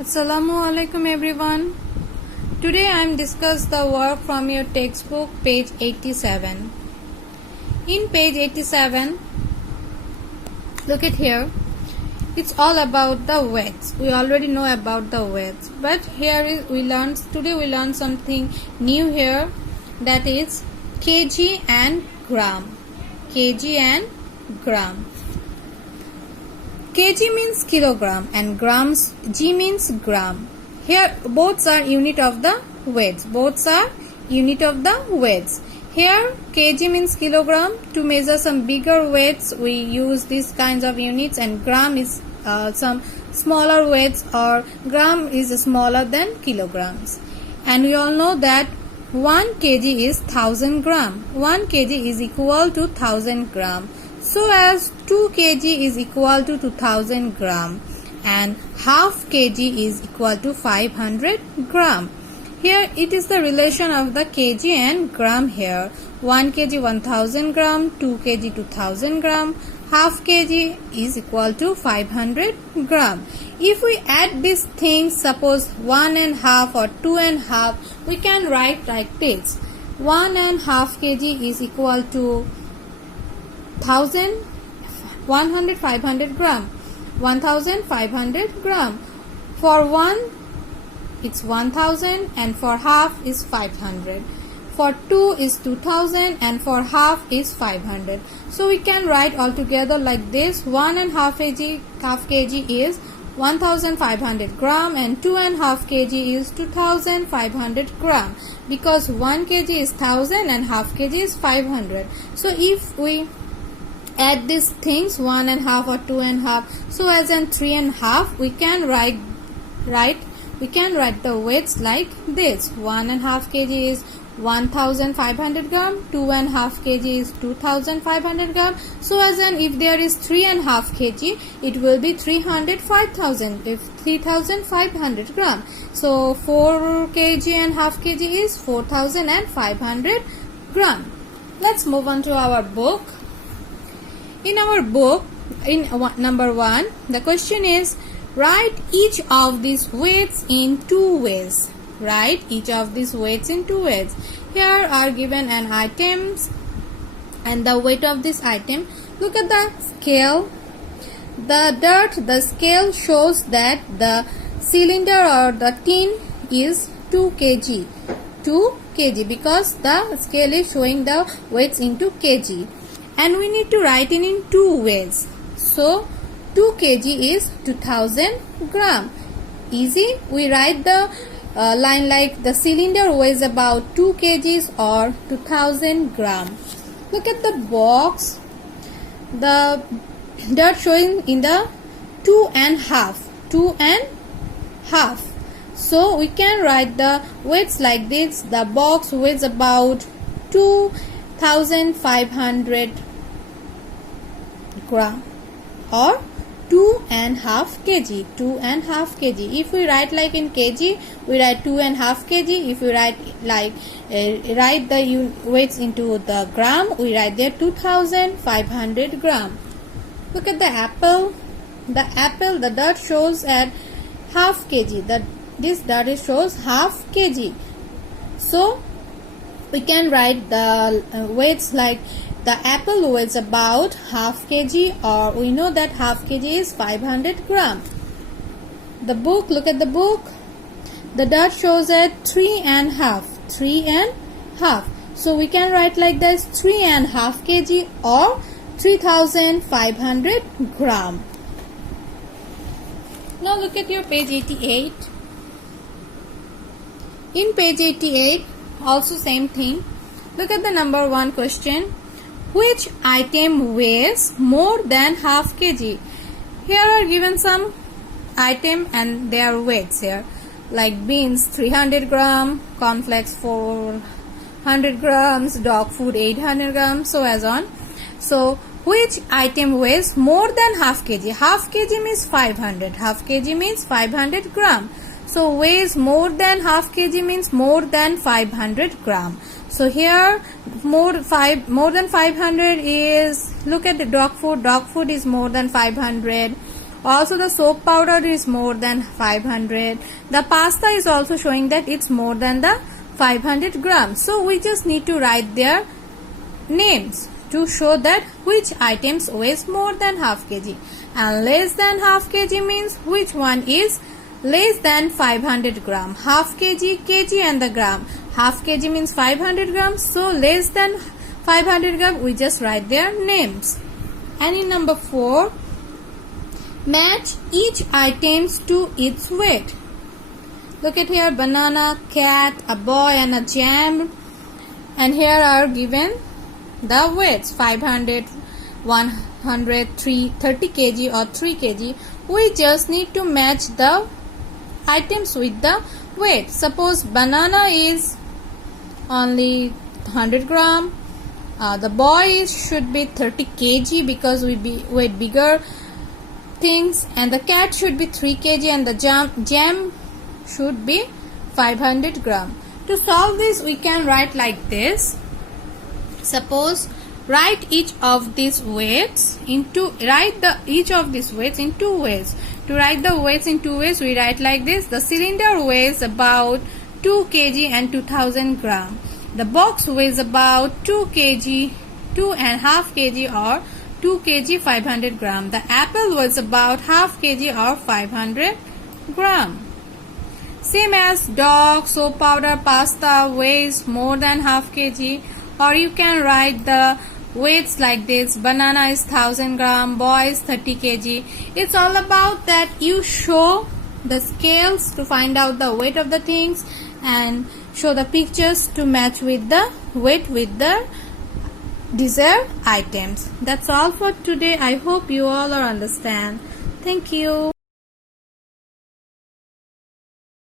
Assalamu alaikum everyone. Today I am discuss the work from your textbook page 87. In page 87, look at here. It's all about the weights. We already know about the weights, but today we learn something new here, that is kg and gram. Kg and gram. Kg means kilogram and G means gram. Here both are unit of the weights. Here kg means kilogram. To measure some bigger weights we use these kinds of units, and gram is some smaller weights, or gram is smaller than kilograms. And we all know that 1 kg is 1000 gram. 1 kg is equal to 1000 gram. So as 2 kg is equal to 2000 gram and half kg is equal to 500 gram. Here it is the relation of the kg and gram here. 1 kg 1000 gram, 2 kg 2000 gram, half kg is equal to 500 gram. If we add these things, suppose 1 and half or 2 and half, we can write like this. 1 and half kg is equal to 500 gram. 1500 gram. For 1 it's 1000 and for half is 500. For 2 is 2000 and for half is 500. So we can write all together like this. 1 and half kg is 1500 gram and 2 and half kg is 2500 gram, because 1 kg is 1000 and half kg is 500. So if we add these things, 1 and half or 2 and half, so as in 3 and half, we can write the weights like this. 1 and half kg is 1500 gram, 2 and half kg is 2500 gram. So as in if there is 3 and half kg, it will be 3500 gram. So 4 kg and half kg is 4500 gram. Let's move on to our book. In our book, in number 1, the question is, write each of these weights in 2 ways. Write each of these weights in 2 ways. Here are given an items and the weight of this item. Look at the scale. The scale shows that the cylinder or the tin is 2 kg. 2 kg, because the scale is showing the weights into kg. And we need to write it in 2 ways. So 2 kg is 2000 gram. Easy. We write the line like the cylinder weighs about 2 kgs or 2000 gram. Look at the box. The dirt showing in the 2 and half. 2 and half. So we can write the weights like this. The box weighs about 2500 gram or 2 and half kg. 2 and half kg. If we write like in kg, we write 2 and half kg. If we write like write the weights into the gram, we write there 2500 gram. Look at the apple. The dirt shows at half kg. This dirt shows half kg. So we can write the weights like the apple weighs about half kg, or we know that half kg is 500 gram. The book, look at the book. The dirt shows at 3 and half. 3 and half. So we can write like this, 3 and half kg or 3500 gram. Now look at your page 88. In page 88, also same thing. Look at the number 1 question. Which item weighs more than half kg? Here are given some item and their weights here. Like beans 300 gram, cornflakes 400 grams, dog food 800 grams, so as on. So which item weighs more than half kg? Half kg means 500. Half kg means 500 gram. So weighs more than half kg means more than 500 gram. So here more than 500 is, look at the dog food. Dog food is more than 500. Also, the soap powder is more than 500. The pasta is also showing that it's more than the 500 grams. So we just need to write their names to show that which items weighs more than half kg, and less than half kg means which one is less than 500 gram. Half kg, kg and the gram. Half kg means 500 grams, so less than 500 gram we just write their names. And in number 4, match each items to its weight. Look at here, banana, cat, a boy and a jam, and here are given the weights 500, 100, 30 kg or 3 kg. We just need to match the items with the weight. Suppose banana is only 100 gram, the boy should be 30 kg because we weigh bigger things, and the cat should be 3 kg and the jam should be 500 gram. To solve this we can write like this. Suppose write each of these weights in two ways. To write the weights in 2 ways, we write like this. The cylinder weighs about 2 kg and 2000 gram. The box weighs about 2 kg, 2.5 kg or 2 kg 500 gram. The apple weighs about half kg or 500 gram. Same as dog, soap powder, pasta weighs more than half kg. Or you can write the weights like this. Banana is 1000 gram, boy is 30 kg. It's all about that you show the scales to find out the weight of the things and show the pictures to match with the weight with the desired items. That's all for today. I hope you all are understand. Thank you.